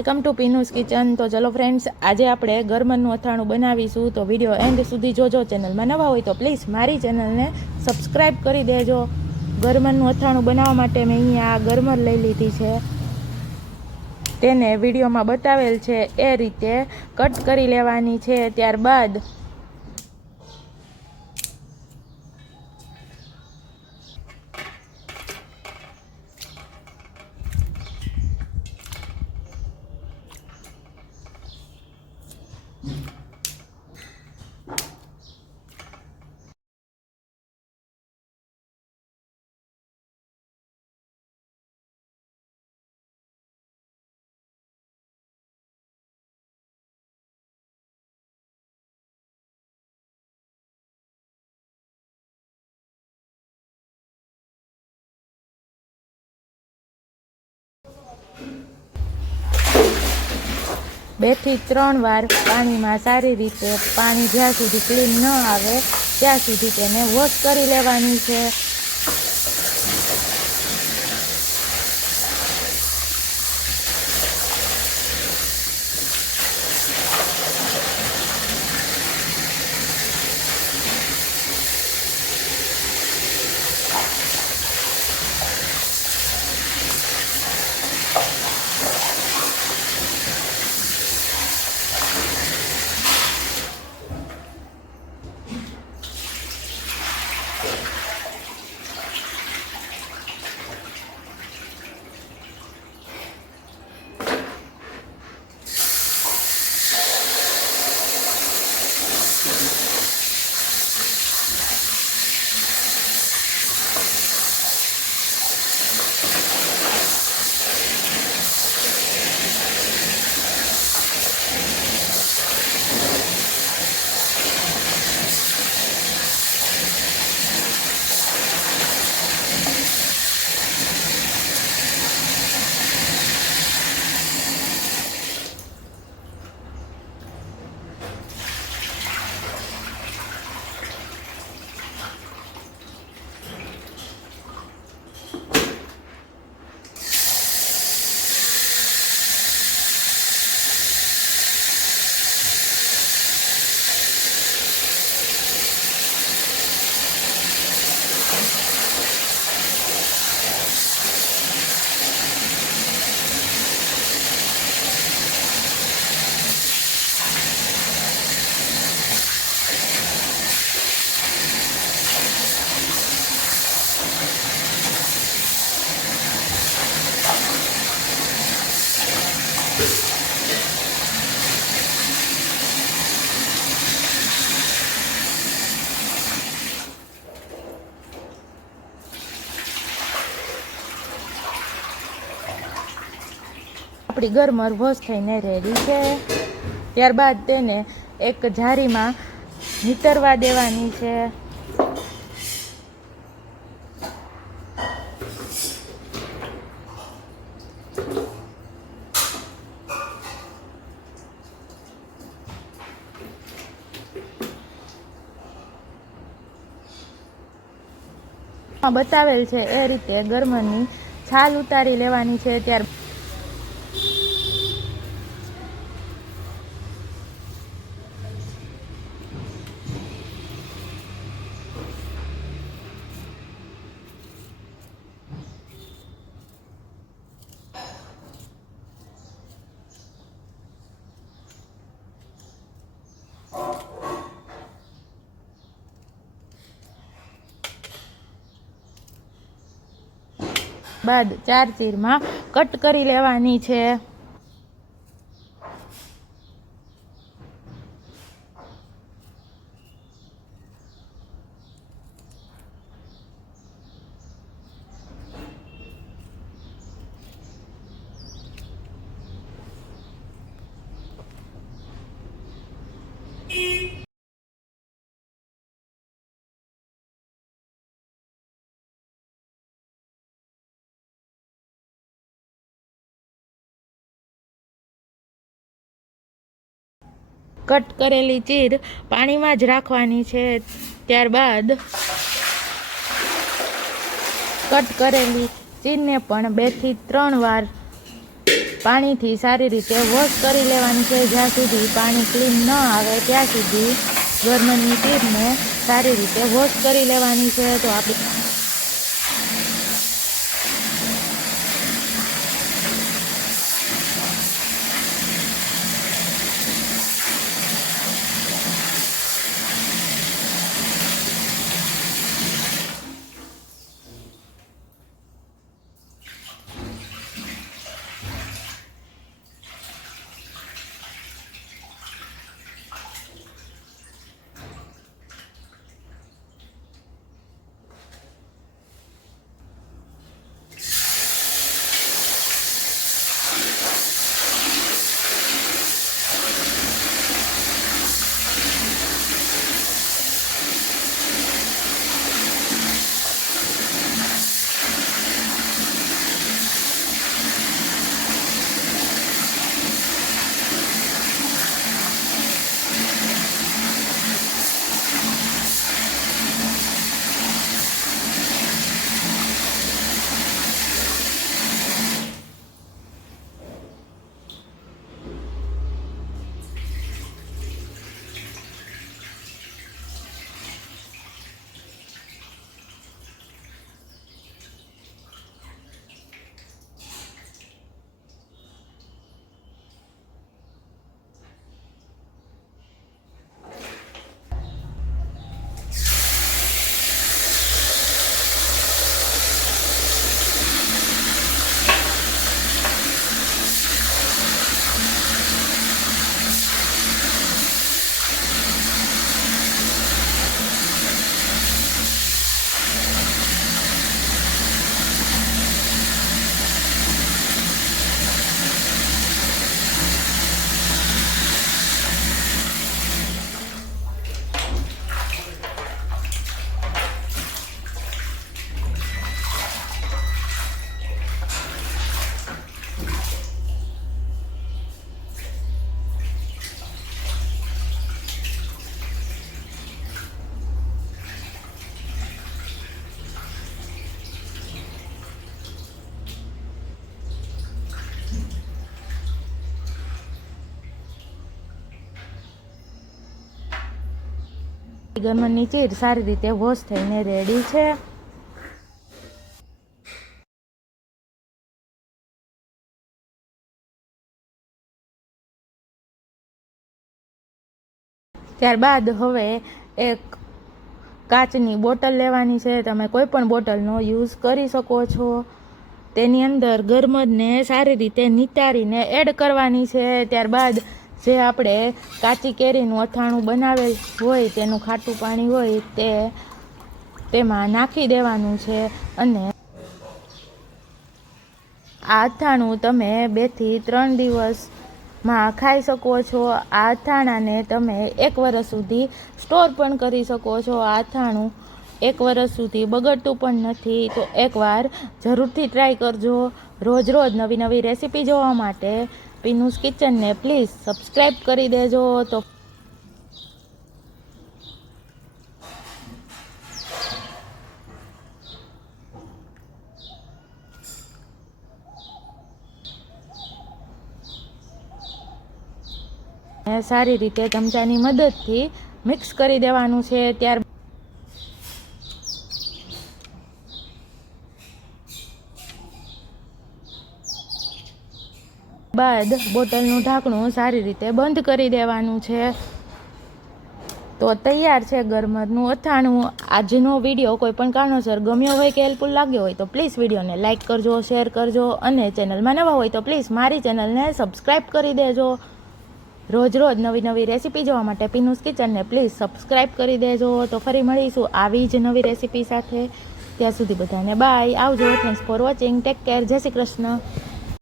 Welcome to પીનુસ kitchen. તો ચલો friends, આજે આપણે ગરમનનું અથાણું બનાવીશું, તો વિડીયો એન્ડ સુધી જોજો। ચેનલમાં નવા હોય તો પ્લીઝ મારી ચેનલને સબસ્ક્રાઈબ કરી દેજો। ગરમનનું અથાણું બનાવવા માટે મેં અહીંયા ગરમર લઈ લીધી છે, તેને વિડીયોમાં બતાવેલ છે એ રીતે કટ કરી લેવાની છે। ત્યારબાદ બે થી 3 વાર પાણીમાં સારી રીતે પાણી જ્યાં સુધી ક્લીન ન આવે ત્યાં સુધી તેને વોશ કરી લેવાની છે। આપણી ગરમર વોશ થઈને રેડી છે। ત્યારબાદ તેને એક જારીમાં નીતરવા દેવાની છે। બતાવેલ છે એ રીતે ગરમરની છાલ ઉતારી લેવાની છે। ત્યાર બાદ 4 ચીરમાં કટ કરી લેવાની છે। કટ કરેલી ચીર પાણીમાં જ રાખવાની છે। ત્યારબાદ કટ કરેલી ચીરને પણ 2 થી 3 વાર પાણીથી સારી રીતે વોશ કરી લેવાની છે. જ્યાં સુધી પાણી ક્લીન ન આવે ત્યાં સુધી ગરમની ટીપને સારી રીતે વોશ કરી લેવાની છે. તો આપણે ગરમની ચીર સારી રીતે વોશ થઈને રેડી છે. ત્યારબાદ હવે એક કાચની બોટલ લેવાની છે. તમે કોઈ પણ બોટલનો યુઝ કરી શકો છો. તેની અંદર ગરમને સારી રીતે નિતારીને એડ કરવાની છે. ત્યારબાદ જે આપણે કાચી કેરીનું અથાણું બનાવેલ હોય તેનું ખાટું પાણી હોય તે તેમાં નાખી દેવાનું છે. અને આ અથાણું તમે 2 થી 3 દિવસમાં ખાઈ શકો છો. આ અથાણાને તમે 1 વર્ષ સુધી સ્ટોર પણ કરી શકો છો. આ અથાણું 1 વર્ષ સુધી બગડતું પણ નથી. તો એકવાર જરૂરથી ટ્રાય કરજો. રોજ નવી નવી રેસીપી જોવા માટે પીનુસ કિચનને પ્લીઝ સબસ્ક્રાઈબ કરી દેજો. તો સારી રીતે ચમચાની મદદથી મિક્સ કરી દેવાનું છે. ત્યારબાદ બોટલનું ઢાંકણું સારી રીતે બંધ કરી દેવાનું છે. તો તૈયાર છે ગરમનું અથાણું. આજનો વિડીયો કોઈ પણ કારણોસર ગમ્યો હોય કે હેલ્પફુલ લાગ્યો હોય તો પ્લીઝ વિડીયોને લાઇક કરજો, શેર કરજો અને ચેનલમાં નવા હોય તો પ્લીઝ મારી ચેનલને સબસ્ક્રાઈબ કરી દેજો. રોજ નવી નવી રેસીપી જોવા માટે પીનુસ કિચનને પ્લીઝ સબસ્ક્રાઈબ કરી દેજો. તો ફરી મળીશું આવી જ નવી રેસીપી સાથે. ત્યાં સુધી બધાને બાય, આવજો. Thanks for watching. Take care. જય શ્રી કૃષ્ણ.